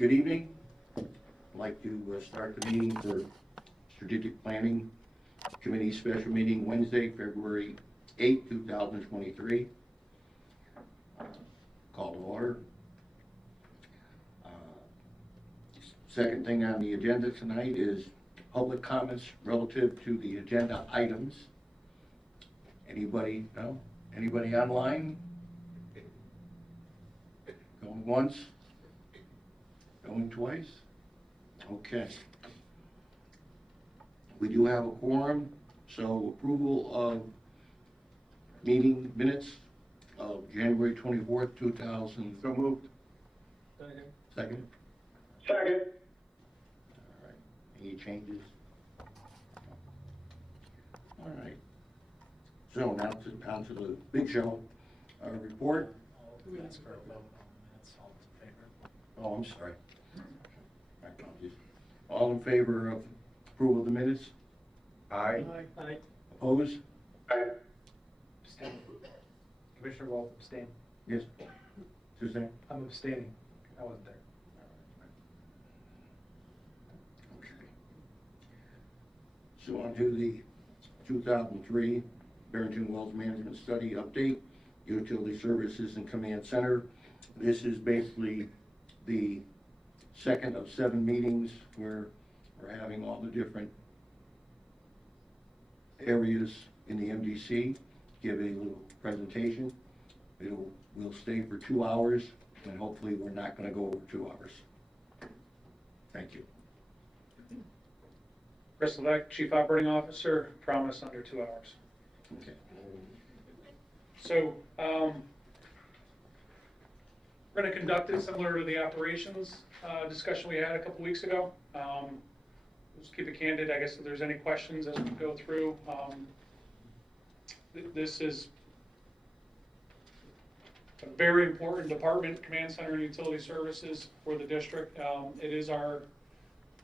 Good evening. I'd like to start the meeting for Strategic Planning Committee Special Meeting Wednesday, February 8, 2023. Call to order. Second thing on the agenda tonight is public comments relative to the agenda items. Anybody? No? Anybody online? Going once? Going twice? Okay. We do have a quorum, so approval of meeting minutes of January 24th, 2000. So moved. Second? Second. All right. Any changes? All right. So now on to the big show, report. Minutes for a vote on the minutes, all in favor? Oh, I'm sorry. My apologies. All in favor of approval of the minutes? Aye. Aye. Opposed? Abstain. Commissioner Walt, abstain. Yes. Suzanne? I'm abstaining. I wasn't there. Okay. So on to the 2003 Barrington Wells Management Study Update, Utility Services and Command Center. This is basically the second of 7 meetings where we're having all the different areas in the MDC give a little presentation. We'll stay for 2 hours, and hopefully we're not going to go over 2 hours. Thank you. Chris Levesque, Chief Operating Officer, promise under 2 hours. Okay. So we're going to conduct it similar to the operations discussion we had a couple weeks ago. Let's keep it candid. I guess if there's any questions as we go through. This is a very important department, Command Center and Utility Services for the district. It is our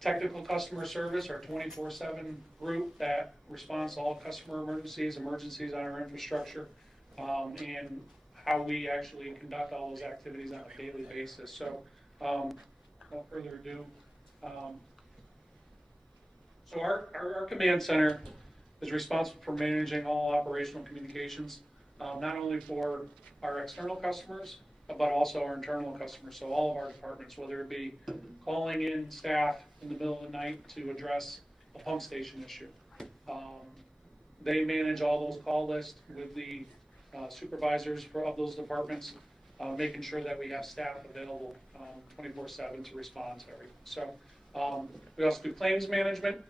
technical customer service, our 24/7 group that responds to all customer emergencies on our infrastructure, and how we actually conduct all those activities on a daily basis. So, without further ado, so our command center is responsible for managing all operational communications, not only for our external customers, but also our internal customers. So all of our departments, whether it be calling in staff in the middle of the night to address a pump station issue. They manage all those call lists with the supervisors of those departments, making sure that we have staff available 24/7 to respond to everything. So we also do claims management,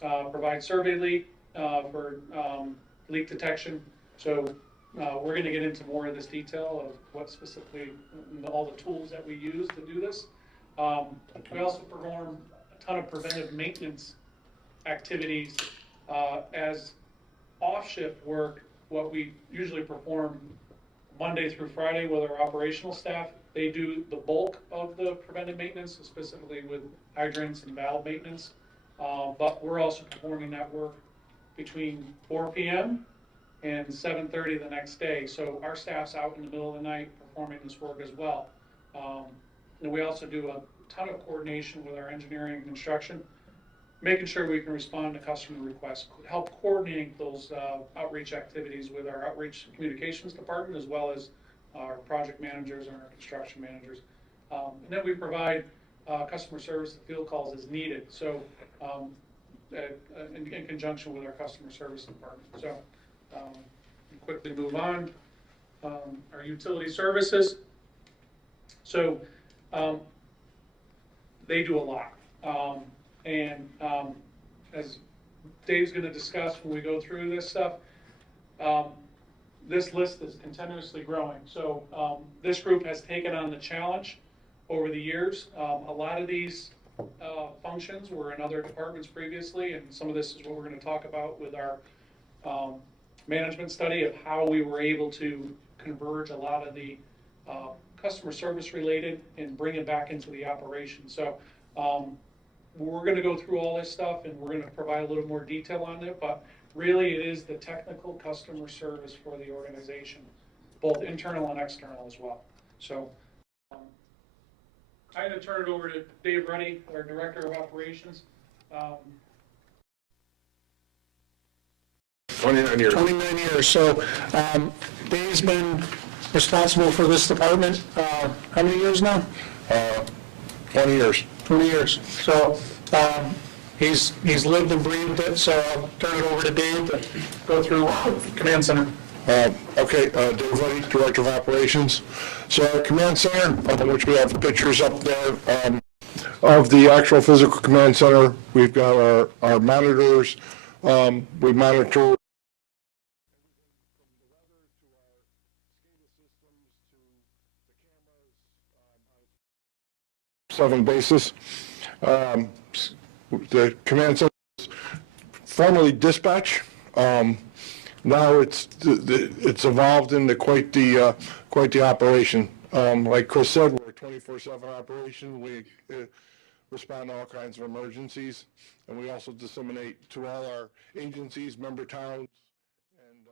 provide survey leak for leak detection. So we're going to get into more of this detail of what specifically, all the tools that we use to do this. We also perform a ton of preventive maintenance activities as off-shift work. What we usually perform Monday through Friday with our operational staff, they do the bulk of the preventive maintenance, specifically with hydrants and valve maintenance. But we're also performing that work between 4 p.m. and 7:30 the next day. So our staff's out in the middle of the night performing this work as well. And we also do a ton of coordination with our engineering and construction, making sure we can respond to customer requests, help coordinate those outreach activities with our outreach communications department, as well as our project managers and our construction managers. And then we provide customer service and field calls as needed. So in conjunction with our customer service department. So quickly move on. Our utility services. So they do a lot. As Dave's going to discuss when we go through this stuff, this list is continuously growing. So this group has taken on the challenge over the years. A lot of these functions were in other departments previously, and some of this is what we're going to talk about with our management study of how we were able to converge a lot of the customer service related and bring it back into the operation. So we're going to go through all this stuff and we're going to provide a little more detail on it, but really it is the technical customer service for the organization, both internal and external as well. So I'm going to turn it over to Dave Ruddy, our Director of Operations. 29 years. 29 years. So Dave's been responsible for this department, how many years now? 20 years. 20 years. So he's lived and breathed it, so I'll turn it over to Dave to go through Command Center. Okay, Dave Ruddy, Director of Operations. So our command center, which we have pictures up there of the actual physical command center. We've got our monitors. We monitor 7 bases. The command center is formerly dispatch. Now it's evolved into quite the operation. Like Chris said, we're a 24/7 operation. We respond to all kinds of emergencies, and we also disseminate to all our agencies, member towns, and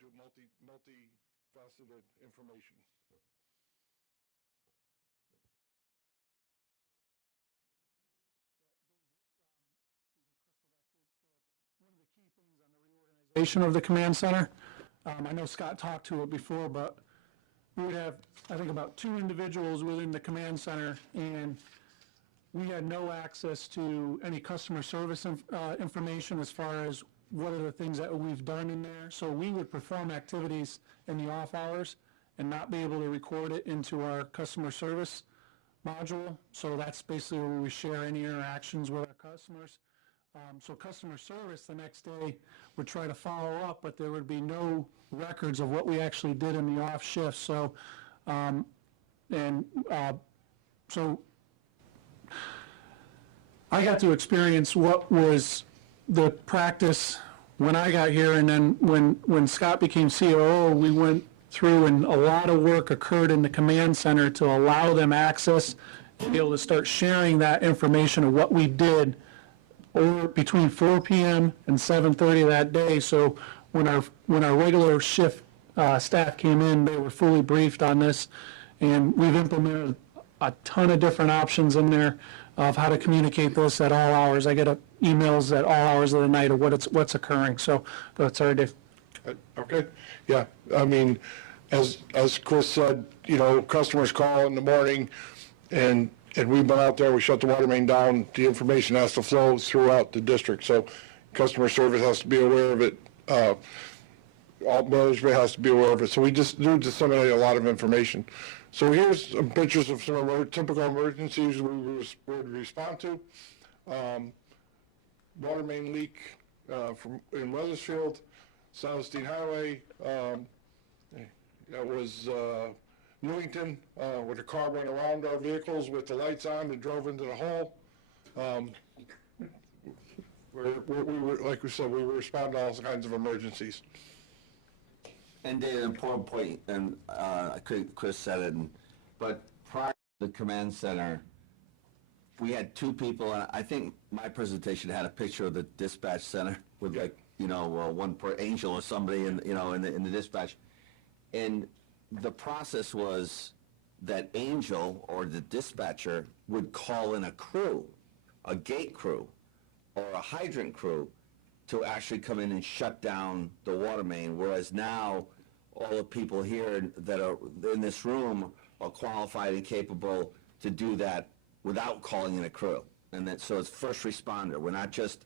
do multifaceted information. Of the command center. I know Scott talked to it before, but we would have, I think, about 2 individuals within the command center, and we had no access to any customer service information as far as what are the things that we've done in there. So we would perform activities in the off hours and not be able to record it into our customer service module. So that's basically where we share any interactions with our customers. So customer service the next day would try to follow up, but there would be no records of what we actually did in the off shift. So, so I got to experience what was the practice when I got here, and then when Scott became COO, we went through and a lot of work occurred in the command center to allow them access to be able to start sharing that information of what we did over between 4 p.m. and 7:30 that day. So when our regular shift staff came in, they were fully briefed on this, and we've implemented a ton of different options in there of how to communicate this at all hours. I get emails at all hours of the night of what's occurring. So that's sorry, Dave. Okay, yeah, I mean, as Chris said, you know, customers call in the morning, and we've been out there, we shut the water main down, the information has to flow throughout the district, so customer service has to be aware of it, all management has to be aware of it, so we just do disseminate a lot of information. So here's some pictures of some of our typical emergencies we would respond to. Water main leak in Weathersfield, Southstein Highway, that was Newington, where the car went around our vehicles with the lights on and drove into the hole. We were, like we said, we respond to all kinds of emergencies. And Dave, an important point, and Chris said it, but prior to the command center, we had 2 people, and I think my presentation had a picture of the dispatch center with, like, you know, one per Angel or somebody in, you know, in the dispatch. And the process was that Angel or the dispatcher would call in a crew, a gate crew or a hydrant crew, to actually come in and shut down the water main, whereas now all the people here that are in this room are qualified and capable to do that without calling in a crew. And that, so it's first responder. We're not just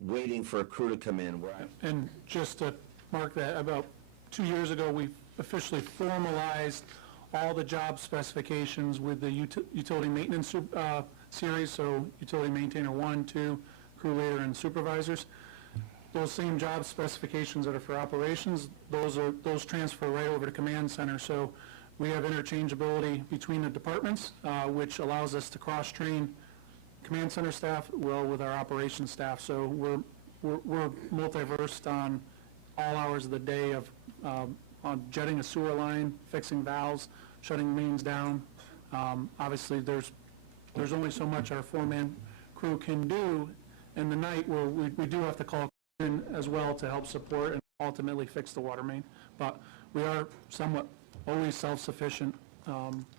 waiting for a crew to come in. And just to mark that, about 2 years ago, we officially formalized all the job specifications with the utility maintenance series, so utility maintainer 1, 2, crew leader, and supervisors. Those same job specifications that are for operations, those transfer right over to command center. So we have interchangeability between the departments, which allows us to cross-train command center staff well with our operations staff. So we're multi-versed on all hours of the day of on jetting a sewer line, fixing valves, shutting mains down. Obviously, there's only so much our 4-man crew can do in the night, where we do have to call in as well to help support and ultimately fix the water main. But we are somewhat always self-sufficient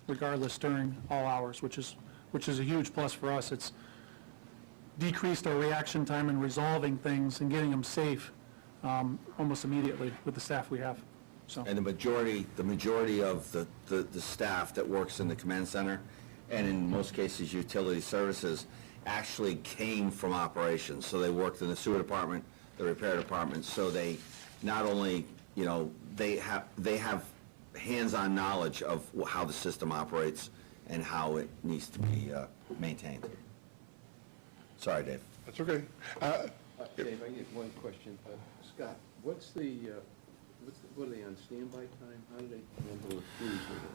regardless during all hours, which is a huge plus for us. It's decreased our reaction time in resolving things and getting them safe almost immediately with the staff we have, so. And the majority of the staff that works in the command center, and in most cases utility services, actually came from operations. So they worked in the sewer department, the repair department, so they not only, they have hands-on knowledge of how the system operates and how it needs to be maintained. Sorry, Dave. That's okay. Dave, I get one question. Scott, what are they on standby time? How do they handle the crews with it?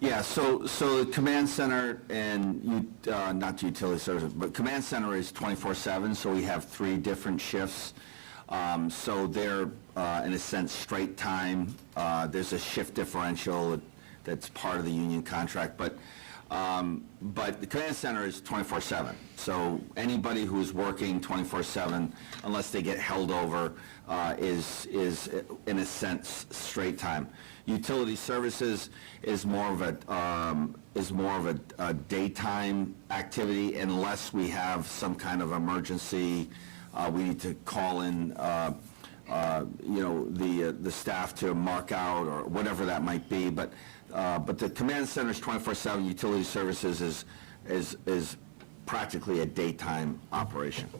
Yeah, so the command center and not the utility services, but command center is 24/7, so we have 3 different shifts. So they're, in a sense, straight time. There's a shift differential that's part of the union contract, but the command center is 24/7. So anybody who's working 24/7, unless they get held over, is in a sense straight time. Utility services is more of a daytime activity unless we have some kind of emergency. We need to call in, the staff to mark out or whatever that might be. But the command center is 24/7. Utility services is practically a daytime operation.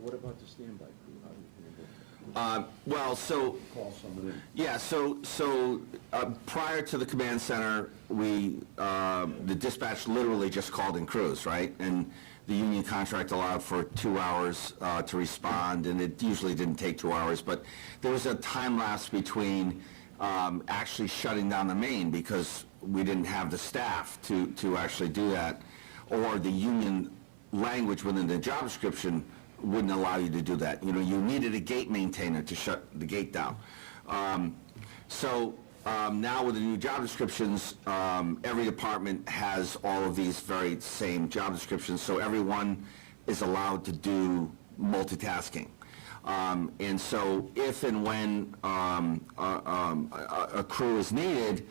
What about the standby crew? How do you handle it? Well, so Call someone in? yeah, so prior to the command center, the dispatch literally just called in crews, right? And the union contract allowed for 2 hours to respond, and it usually didn't take 2 hours, but there was a time lapse between actually shutting down the main because we didn't have the staff to actually do that, or the union language within the job description wouldn't allow you to do that. You needed a gate maintainer to shut the gate down. Now with the new job descriptions, every department has all of these very same job descriptions, so everyone is allowed to do multitasking. And so if and when a crew is needed,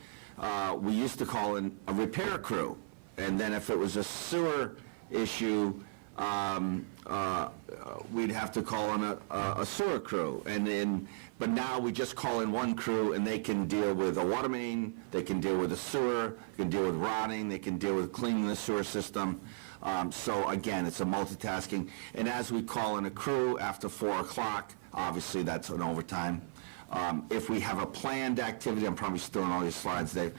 we used to call in a repair crew. And then if it was a sewer issue, we'd have to call in a sewer crew. But now we just call in one crew and they can deal with a water main, they can deal with a sewer, they can deal with rotting, they can deal with cleaning the sewer system. So again, it's a multitasking. And as we call in a crew after 4 o'clock, obviously that's an overtime. If we have a planned activity, I'm probably stealing all your slides, Dave.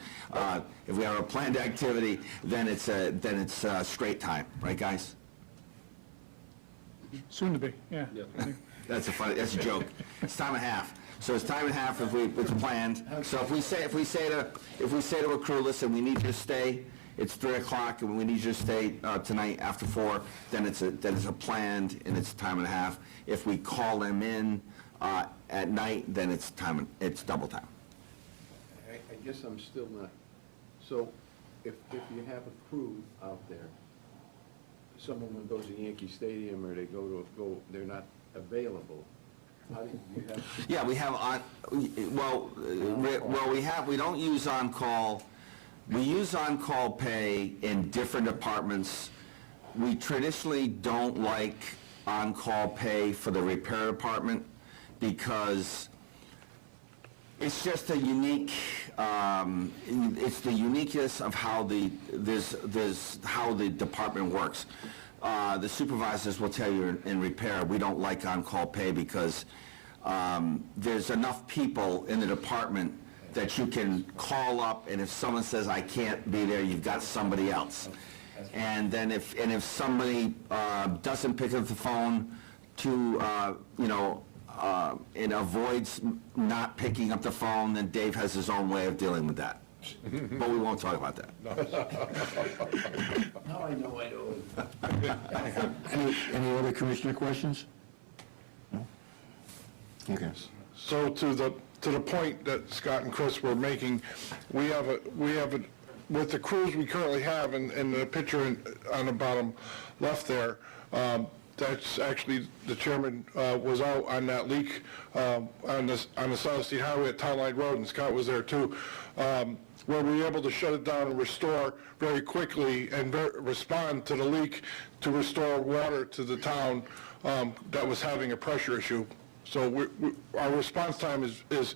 If we have a planned activity, then it's straight time, right, guys? Soon to be, yeah. That's a joke. It's time and a half. So it's time and a half if it's planned. So if we say to a crew, listen, we need you to stay. It's 3 o'clock and we need you to stay tonight after 4. Then it's a planned and it's time and a half. If we call them in at night, then it's double time. I guess I'm still not, so if you have a crew out there, someone goes to Yankee Stadium or they they're not available, how do you have? Yeah, we have we don't use on-call. We use on-call pay in different departments. We traditionally don't like on-call pay for the repair department because it's just a unique, it's the uniqueness of how how the department works. The supervisors will tell you in repair, we don't like on-call pay because there's enough people in the department that you can call up, and if someone says, I can't be there, you've got somebody else. And then if somebody doesn't pick up the phone and avoids not picking up the phone, then Dave has his own way of dealing with that. But we won't talk about that. Now I know I know. Any other commissioner questions? No? Okay. So to the point that Scott and Chris were making, we have with the crews we currently have, and the picture on the bottom left there, that's actually, the chairman was out on that leak on the South State Highway at Town Line Road, and Scott was there too. where we're able to shut it down and restore very quickly and respond to the leak to restore water to the town that was having a pressure issue. So our response time is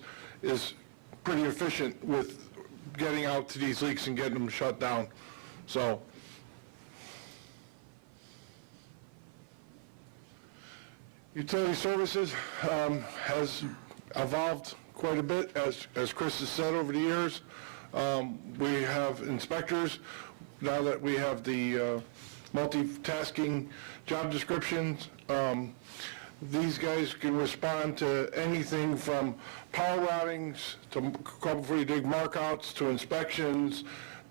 pretty efficient with getting out to these leaks and getting them shut down. So utility services has evolved quite a bit, as Chris has said, over the years. We have inspectors, now that we have the multitasking job descriptions. These guys can respond to anything from power routings, to couple before you dig markouts, to inspections,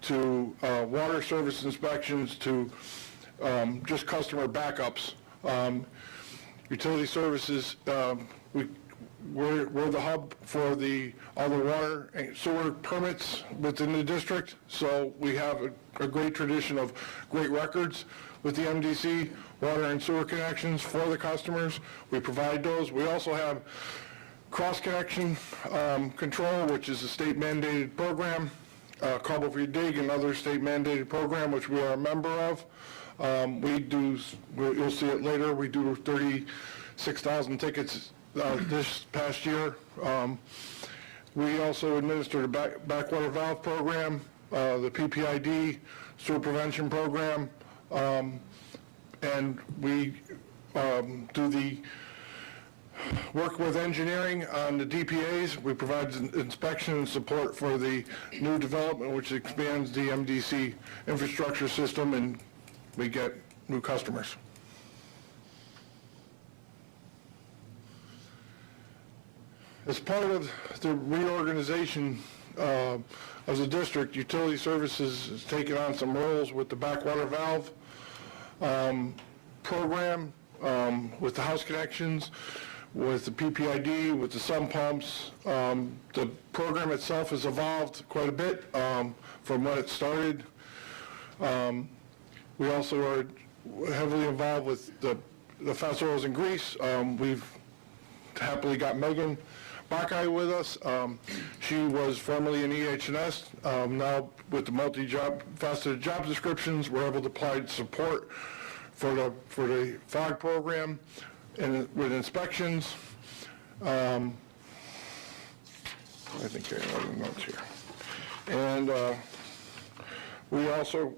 to water service inspections, to just customer backups. Utility services, we're the hub for all the water and sewer permits within the district, so we have a great tradition of great records with the MDC, water and sewer connections for the customers. We provide those. We also have cross-connection control, which is a state mandated program, Cobble Free Dig, another state mandated program, which we are a member of. You'll see it later, we do 36,000 tickets this past year. We also administer the backwater valve program, the PPID, sewer prevention program, and we do the work with engineering on the DPAs. We provide inspection and support for the new development, which expands the MDC infrastructure system, and we get new customers. As part of the reorganization of the district, utility services has taken on some roles with the backwater valve program, with the house connections, with the PPID, with the sump pumps. The program itself has evolved quite a bit from when it started. We also are heavily involved with the fast oils and grease. We've happily got Megan Buckeye with us. She was formerly in EH&S. Now with the multi-job, faceted job descriptions, we're able to provide support for the FOG program and with inspections. I think I have the notes here. And we also,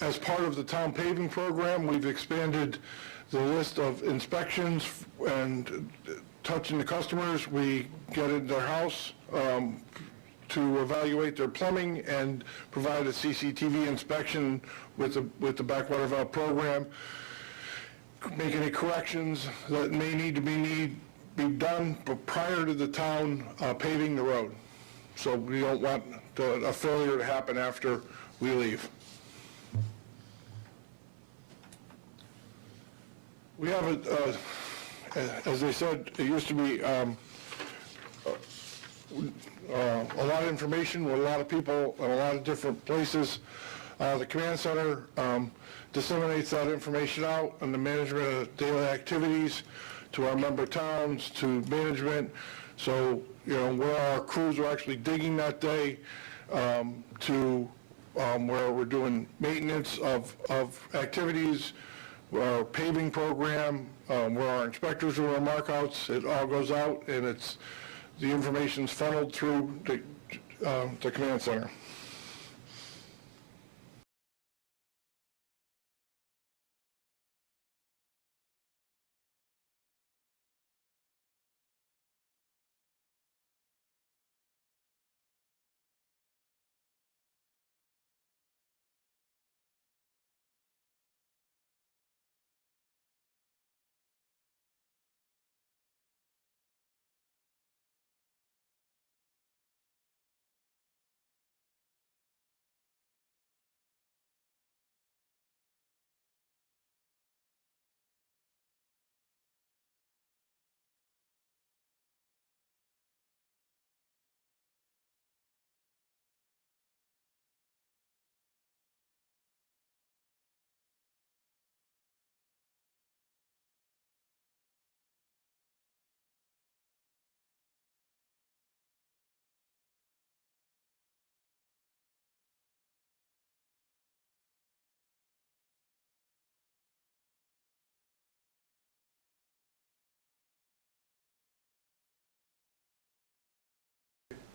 as part of the town paving program, we've expanded the list of inspections and touching the customers. We get in their house to evaluate their plumbing and provide a CCTV inspection with the backwater valve program. Make any corrections that may need to be done prior to the town paving the road. So we don't want a failure to happen after we leave. We have as I said, it used to be a lot of information with a lot of people in a lot of different places. The command center disseminates that information out on the management of daily activities to our member towns, to management. So, where our crews are actually digging that day, to where we're doing maintenance of activities, our paving program, where our inspectors do our markouts. It all goes out, and the information's funneled through the command center.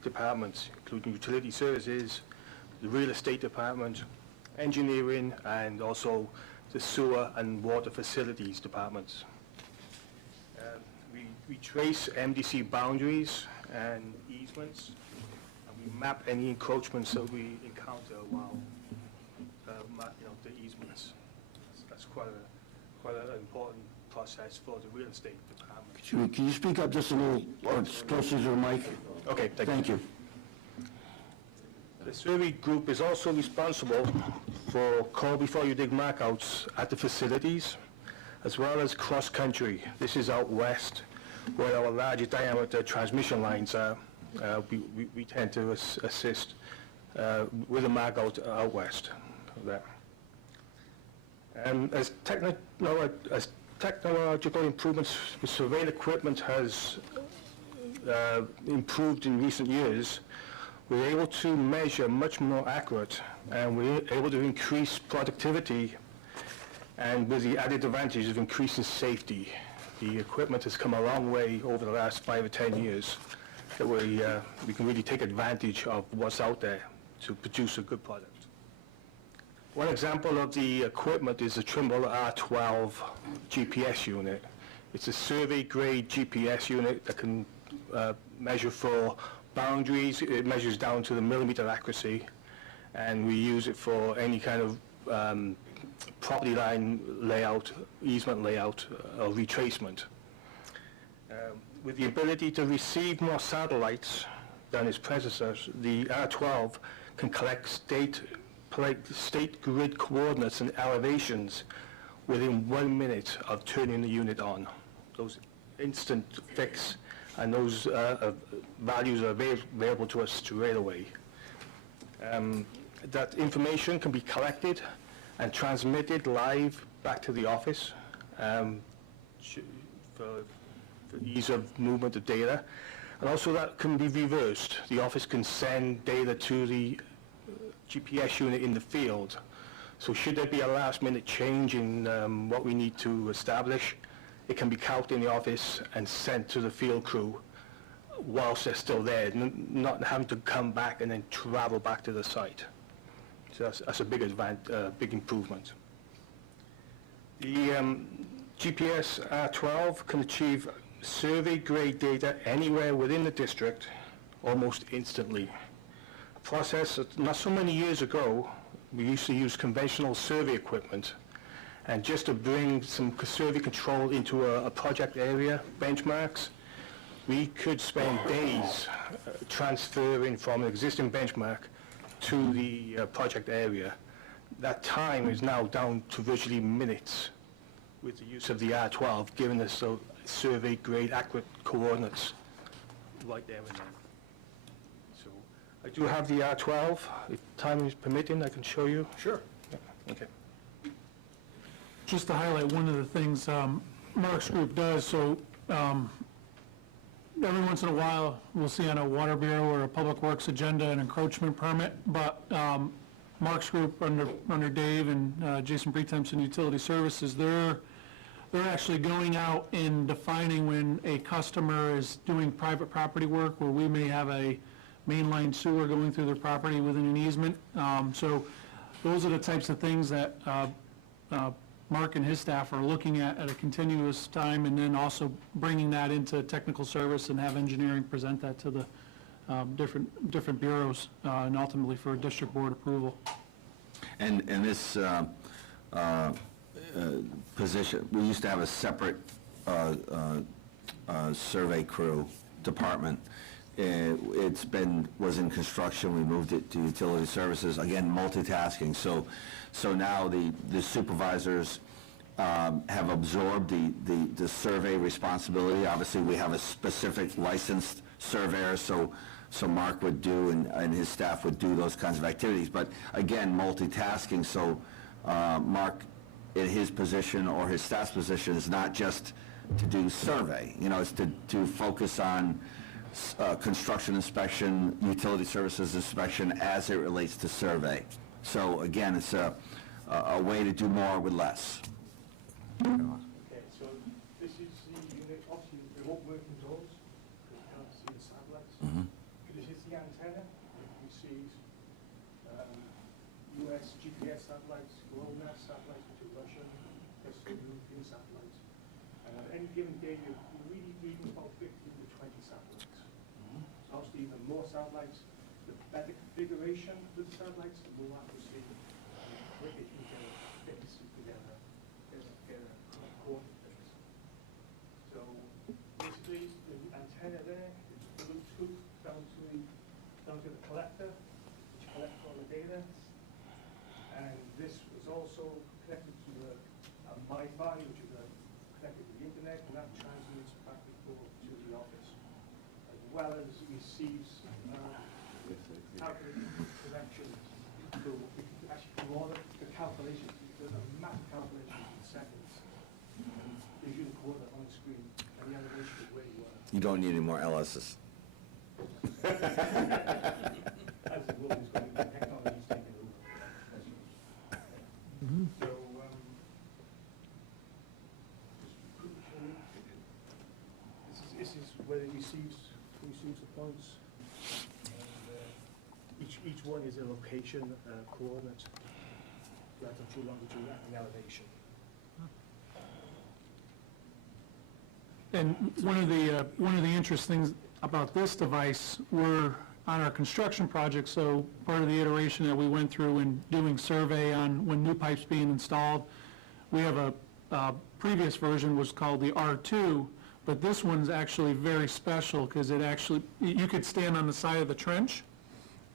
departments, including utility services, the real estate department, engineering, and also the sewer and water facilities departments. We trace MDC boundaries and easements, and we map any encroachments that we encounter while, the easements. That's quite an important process for the real estate department. Can you speak up just a little, or closer to the mic? Okay, Thank you. The survey group is also responsible for call before you dig markouts at the facilities, as well as cross-country. This is out west, where our larger diameter transmission lines are. We tend to assist with the markout out west there. As technological improvements with surveying equipment has improved in recent years, we're able to measure much more accurate, and we're able to increase productivity, and with the added advantage of increasing safety. The equipment has come a long way over the last 5 or 10 years that we can really take advantage of what's out there to produce a good product. One example of the equipment is the Trimble R12 GPS unit. It's a survey-grade GPS unit that can measure for boundaries. It measures down to the millimeter accuracy, and we use it for any kind of property line layout, easement layout, or retracement. With the ability to receive more satellites than its predecessors, the R12 can collect state grid coordinates and elevations within 1 minute of turning the unit on. Those instant fix, and those values are available to us straight away. That information can be collected and transmitted live back to the office for ease of movement of data. And also that can be reversed. The office can send data to the GPS unit in the field. So should there be a last minute change in what we need to establish, it can be calced in the office and sent to the field crew whilst they're still there, not having to come back and then travel back to the site. So that's a big improvement. The GPS R12 can achieve survey-grade data anywhere within the district almost instantly. A process that not so many years ago, we used to use conventional survey equipment, and just to bring some survey control into a project area, benchmarks, we could spend days transferring from an existing benchmark to the project area. That time is now down to virtually minutes with the use of the R12, giving us survey-grade accurate coordinates right there and then. So I do have the R12. If time is permitting, I can show you. Sure. Yeah. Okay. Just to highlight one of the things Mark's group does, so every once in a while, we'll see on a Water Bureau or a Public Works agenda an encroachment permit, but Mark's group under Dave and Jason Breetempson Utility Services, they're actually going out and defining when a customer is doing private property work where we may have a mainline sewer going through their property within an easement. So those are the types of things that Mark and his staff are looking at a continuous time, and then also bringing that into technical service and have engineering present that to the different bureaus and ultimately for district board approval. And this position, we used to have a separate survey crew department. Was in construction. We moved it to utility services. Again, multitasking. So now the supervisors have absorbed the survey responsibility. Obviously, we have a specific licensed surveyor, so Mark would do and his staff would do those kinds of activities. But again, multitasking. So Mark, in his position or his staff's position, is not just to do survey. It's to focus on construction inspection, utility services inspection as it relates to survey. So again, it's a way to do more with less. Okay, so this is the unit, obviously remote working zones, you can't see the satellites. This is the MDCs, US GPS satellites, GLONASS satellites, which are Russian, Western European satellites. And on any given day, you're really reading about 15 to 20 satellites. So obviously, the more satellites, the better configuration of the satellites, the more accuracy, and the quicker you can get the pieces together, get a coordinate base. So basically, the antenna there is Bluetooth down to the collector, which collects all the data. And this was also connected to the Wi-Fi, which is connected to the internet, and that transmits back and forth to the office, as well as receives calculated connections. So we can actually do all the calculations, the math calculations in seconds. And gives you the coordinate on the screen, and the elevation of where you are. You don't need any more LSs. As the world is going, technology is taking over. So, this is where it receives the points. And, each one is a location coordinate, latitude, longitude, and elevation. And one of the interesting things about this device, we're on our construction project, so part of the iteration that we went through in doing survey on when new pipes being installed, we have a previous version was called the R2, but this one's actually very special because it actually, you could stand on the side of the trench,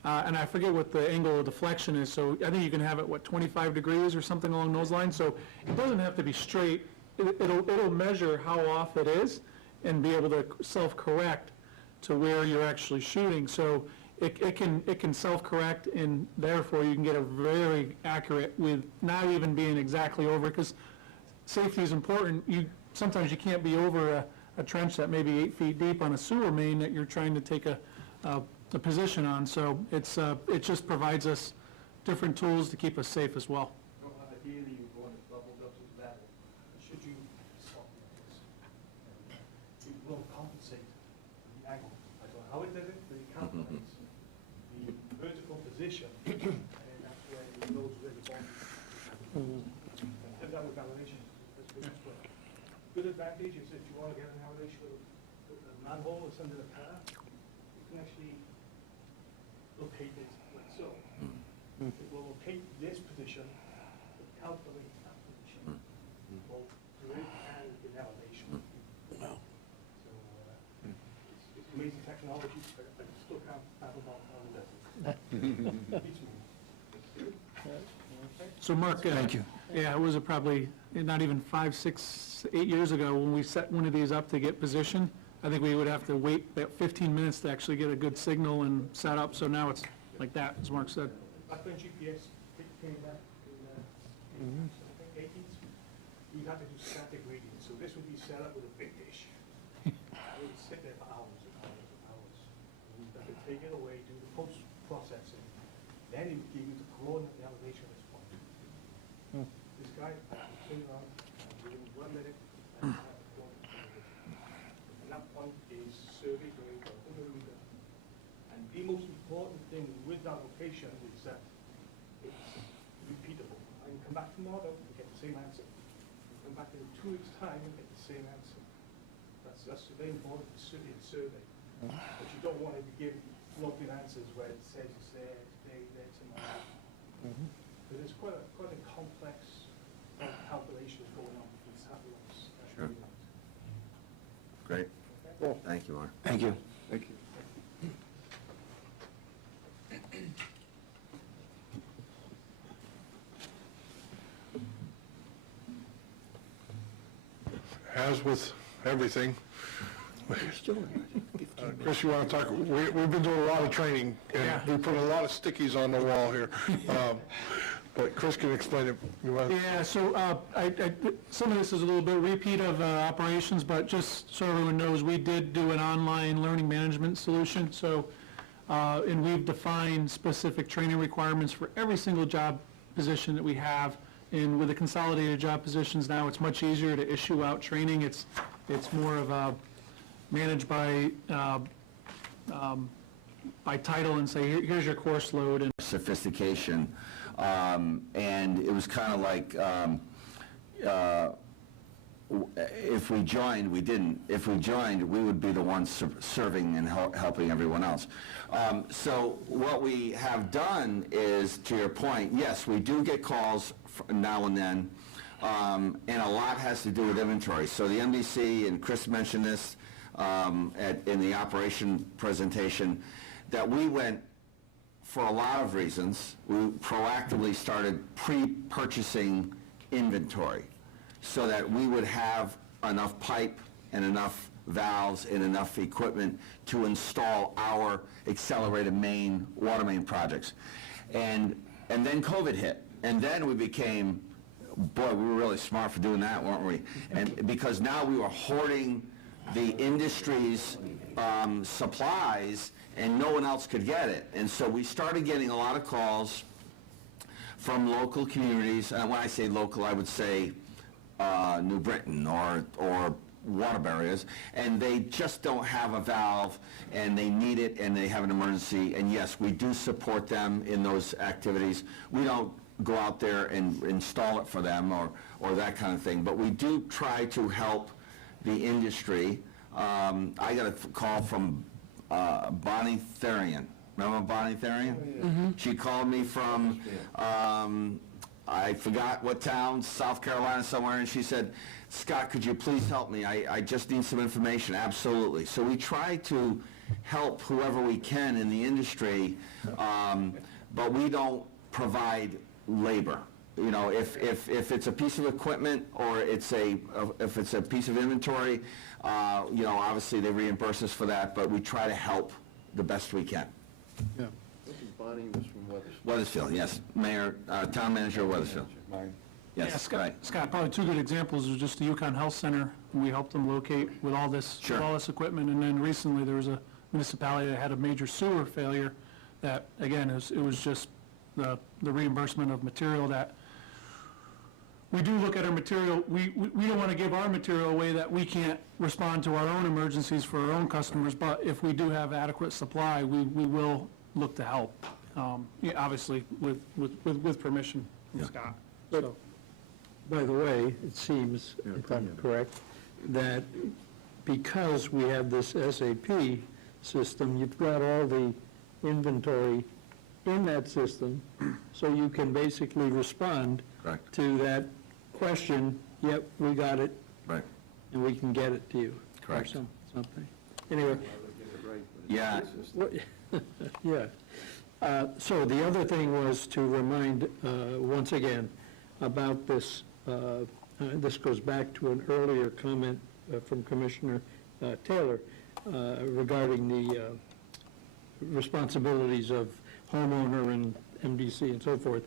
and I forget what the angle of deflection is, so I think you can have it, 25 degrees or something along those lines, so it doesn't have to be straight. It'll measure how off it is and be able to self-correct to where you're actually shooting. So it can self-correct, and therefore you can get a very accurate with not even being exactly over, because safety is important. Sometimes you can't be over a trench that may be 8 feet deep on a sewer main that you're trying to take a position on. So it just provides us different tools to keep us safe as well. So ideally, you want it leveled up to the level. Should you stop this? It will compensate the angle. I don't know how it does it, but it calculates the vertical position, and that's where it knows where the bomb is. And that with elevation, that's good as well. Good advantage is if you want to get an elevation with a manhole that's under the car, you can actually locate it like so. It will locate this position, calculate that position, both grid and in elevation. So it's amazing technology, but I still can't fathom how it does it. Beats me. So Mark, thank you. Yeah, it was probably not even 5, 6, 8 years ago when we set one of these up to get positioned. I think we would have to wait about 15 minutes to actually get a good signal and set up. So now it's like that, as Mark said. Back when GPS came back in I think 80s, we had to do static readings. So this would be set up with a big dish. It would sit there for hours and hours and hours. And we'd have to take it away, do the post-processing. Then it would give you the coordinate, the elevation of this point. This guy came around within 1 minute and had the coordinate. And that point is surveyed very well. And the most important thing with that location is that it's repeatable. I can come back tomorrow and get the same answer. Come back in 2 weeks' time and get the same answer. That's very important in survey. But you don't want to give floating answers where it says it's there today, there tomorrow. But there's quite a complex calculations going on between satellites. Sure. Great. Thank you, Mark. Thank you. Thank you. As with everything, Chris, you want to talk, we've been doing a lot of training, and we put a lot of stickies on the wall here. But Chris can explain it. You want? Yeah, so some of this is a little bit repeat of operations, but just so everyone knows, we did do an online learning management solution. So, and we've defined specific training requirements for every single job position that we have. And with the consolidated job positions now, it's much easier to issue out training. It's more of a managed by by title and say, here's your course load, and sophistication, and it was kind of like, if we joined, we didn't. If we joined, we would be the ones serving and helping everyone else. So what we have done is, to your point, yes, we do get calls now and then, and a lot has to do with inventory. So the MDC, and Chris mentioned this in the operation presentation, that we went, for a lot of reasons, we proactively started pre-purchasing inventory so that we would have enough pipe and enough valves and enough equipment to install our accelerated water main projects. And then COVID hit, and then we became, boy, we were really smart for doing that, weren't we? And because now we were hoarding the industry's supplies, and no one else could get it. And so we started getting a lot of calls from local communities, and when I say local, I would say New Britain or Waterbury areas, and they just don't have a valve, and they need it, and they have an emergency, and yes, we do support them in those activities. We don't go out there and install it for them or that kind of thing, but we do try to help the industry. I got a call from Bonnie Therian. Remember Bonnie Therian? Mm-hmm. She called me from, I forgot what town, South Carolina somewhere, and she said, Scott, could you please help me? I just need some information. Absolutely. So we try to help whoever we can in the industry, but we don't provide labor. You know, if it's a piece of equipment or if it's a piece of inventory, you know, obviously they reimburse us for that, but we try to help the best we can. Yeah. Bonnie was from Weathersfield. Weathersfield, yes. Mayor, town manager of Weathersfield. yeah, Yes, Scott, right. Scott, probably two good examples was just the Yukon Health Center. We helped them locate with all this, Sure. with all this equipment, and then recently there was a municipality that had a major sewer failure that, again, it was just the reimbursement of material that, we do look at our material, we don't want to give our material away that we can't respond to our own emergencies for our own customers, but if we do have adequate supply, we will look to help, yeah, obviously with permission from Scott. So, By the way, it seems, if I'm correct, that because we have this SAP system, you've got all the inventory in that system, so you can basically respond Correct. to that question, yep, we got it, Right. and we can get it to you. Correct. Or something. Anyway, Yeah. yeah. So the other thing was to remind, once again, about this, this goes back to an earlier comment from Commissioner Taylor regarding the responsibilities of homeowner and MDC and so forth,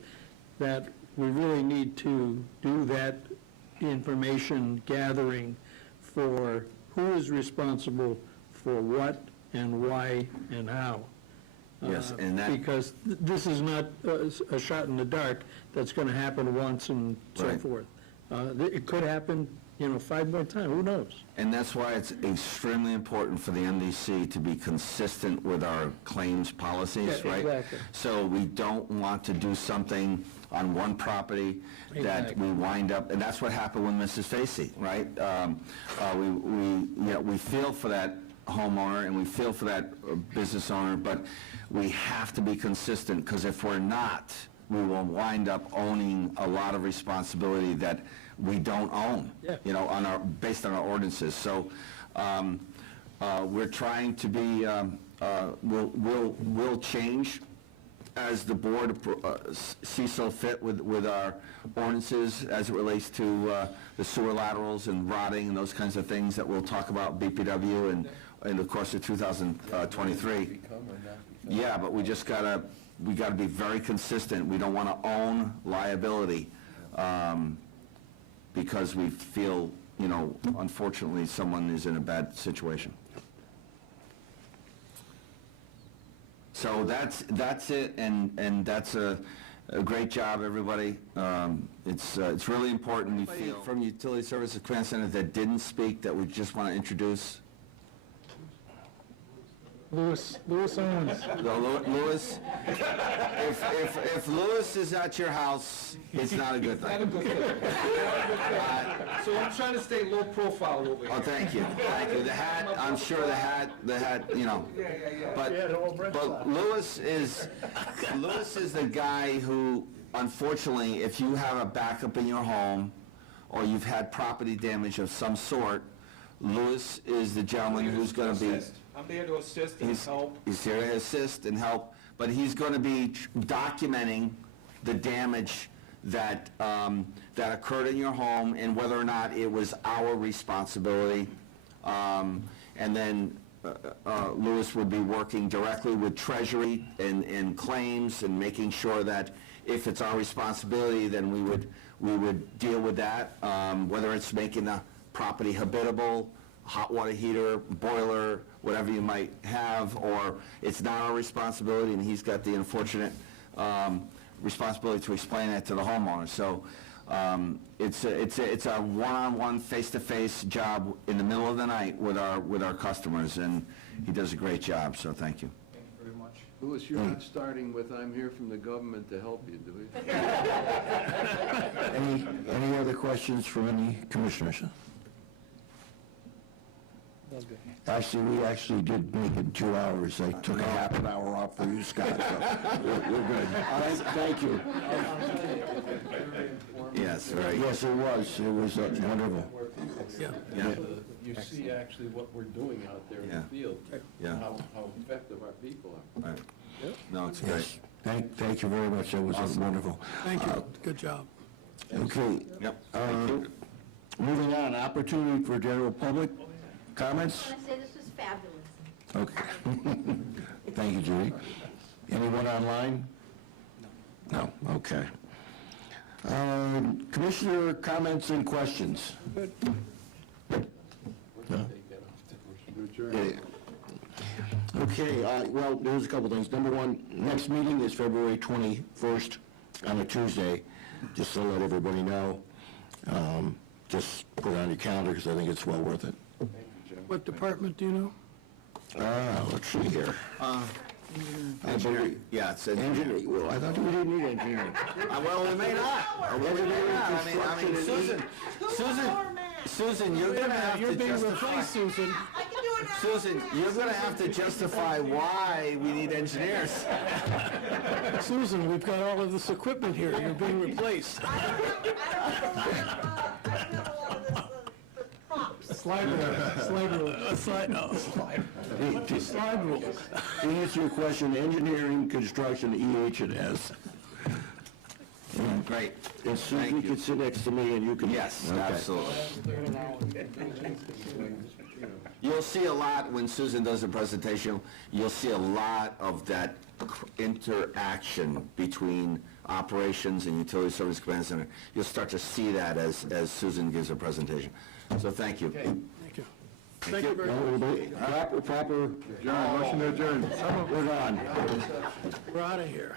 that we really need to do that information gathering for who is responsible for what and why and how. Yes, and that- Because this is not a shot in the dark that's going to happen once and so Right. forth. It could happen, 5 more times, who knows? And that's why it's extremely important for the MDC to be consistent with our claims policies, Yeah, right? exactly. So we don't want to do something on one property that Exactly. we wind up, and that's what happened with Mrs. Facey, right? We feel for that homeowner and we feel for that business owner, but we have to be consistent, because if we're not, we will wind up owning a lot of responsibility that we don't own, Yeah. based on our ordinances. So we're trying to be, we'll change as the board sees so fit with our ordinances as it relates to the sewer laterals and rotting and those kinds of things that we'll talk about BPW and in the course of 2023. Yeah, but we gotta be very consistent. We don't want to own liability because we feel, unfortunately, someone is in a bad situation. So that's it, and that's a great job, everybody. It's really important, we feel. From Utility Services Command Center that didn't speak, that we just want to introduce? Louis Owens. No, Louis, if Louis is at your house, it's not a good thing. So I'm trying to stay low profile over here. Oh, thank you. The hat, I'm sure the hat, you know. But Louis is the guy who, unfortunately, if you have a backup in your home, or you've had property damage of some sort, Louis is the gentleman who's gonna be. I'm there to assist and help. He's here to assist and help, but he's going to be documenting the damage that, that occurred in your home and whether or not it was our responsibility. And then Louis would be working directly with Treasury and claims and making sure that if it's our responsibility, then we would deal with that, whether it's making the property habitable, hot water heater, boiler, whatever you might have, or it's not our responsibility, and he's got the unfortunate responsibility to explain that to the homeowner. So it's a one-on-one, face-to-face job in the middle of the night with our customers, and he does a great job, so thank you. Thank you very much. Louis, you're not starting with, I'm here from the government to help you, do you? Any other questions from any commissioners? Actually, we actually did make it 2 hours. I took a half an hour off for you, Scott, so we're good. All right, thank you. Yes, very. Yes, it was wonderful. Yeah. Yeah. You see actually what we're doing out there in Yeah. the field. Yeah. How effective our people are. Right. No, it's great. Yes, thank you very much. That was wonderful. Thank you, good job. Okay. Yep. Moving on, opportunity for general public comments? I want to say this was fabulous. Okay. Thank you, Judy. Anyone online? No. Okay. Commissioner comments and questions? We're going to take that off the commission. Okay, well, there's a couple things. Number one, next meeting is February 21st on a Tuesday, just to let everybody know. Just put it on your calendar because I think it's well worth it. What department do you know? Let's see here. Engineering. Yeah, it's Engineering, well, I thought we didn't need engineering. Well, we may not. I mean, Susan, you're going to have to You're being justify. replaced, Susan. I can do it now. Susan, you're going to have to justify why we need engineers. Susan, we've got all of this equipment here. You're being replaced. I don't have a lot of this, the props. Slide rule. Slide rule. To answer your question, engineering, construction, EH&S. Great. And Susan, Thank you you. can sit next to me and you can... Yes, Okay. absolutely. You'll see a lot when Susan does the presentation. You'll see a lot of that interaction between operations and utility service command center. You'll start to see that as Susan gives her presentation. So thank you. Thank you. Thank you very much. Proper. Motion to adjourn. We're on. We're out of here.